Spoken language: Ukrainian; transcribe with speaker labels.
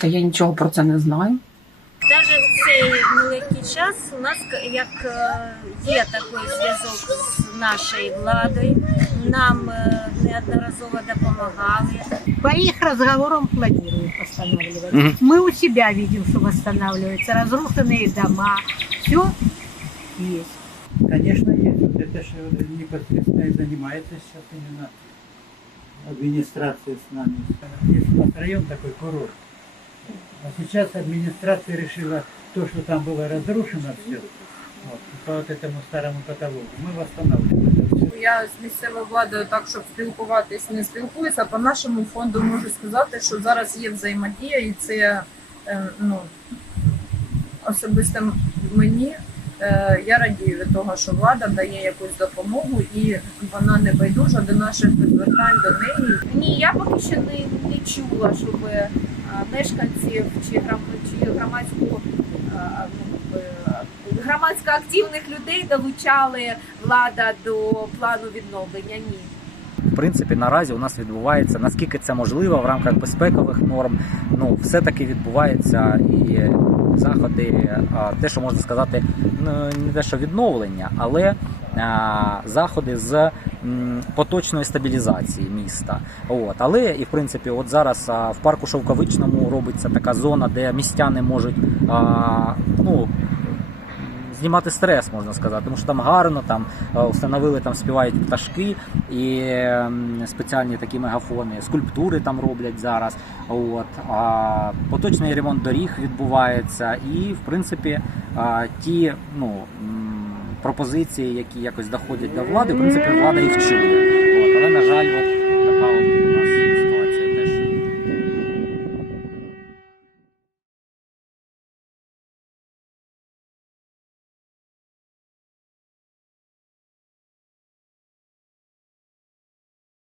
Speaker 1: Та я нічого про це не знаю.
Speaker 2: Навіть в цей нелегкий час у нас як е, є такий зв'язок з нашою владою. Нам е, неодноразово допомагали.
Speaker 3: По их разговорам планируем восстанавливать.
Speaker 4: Мгм.
Speaker 3: Мы у себя видим, что восстанавливаются разрушенные дома. Все есть.
Speaker 5: Конечно, есть. Вот это же непосредственно и занимается сейчас именно администрация с нами. Есть у нас район такой курорт. А сейчас администрация решила то, что там было разрушено все, вот, по вот этому старому каталогу, мы восстанавливаем это все.
Speaker 6: Я з місцевою владою так, щоб спілкуватись, не спілкуюся. По нашому фонду можу сказати, що зараз є взаємодія, і це е, ну, особисто мені. е, Я радію від того, що влада дає якусь допомогу і вона не байдужа до наших звертань до неї.
Speaker 7: Ні, я поки що не, не чула, щоб е, мешканців чи, громадську е, ну, е, громадсько активних людей долучали влада до плану відновлення. Ні.
Speaker 4: В принципі, наразі у нас відбувається наскільки це можливо в рамках безпекових норм. Ну, все-таки відбувається і заходи, те, що можна сказати, не те, що відновлення, але заходи з поточної стабілізації міста. От. Але і в принципі, от зараз в парку Шовковичному робиться така зона, де містяни можуть ну, знімати стрес, можна сказати, тому що там гарно, там е, встановили, там співають пташки і ем, спеціальні такі мегафони, скульптури там роблять зараз. От а поточний ремонт доріг відбувається, і в принципі ті ну. Пропозиції, які якось доходять до влади, в принципі, влада їх чує.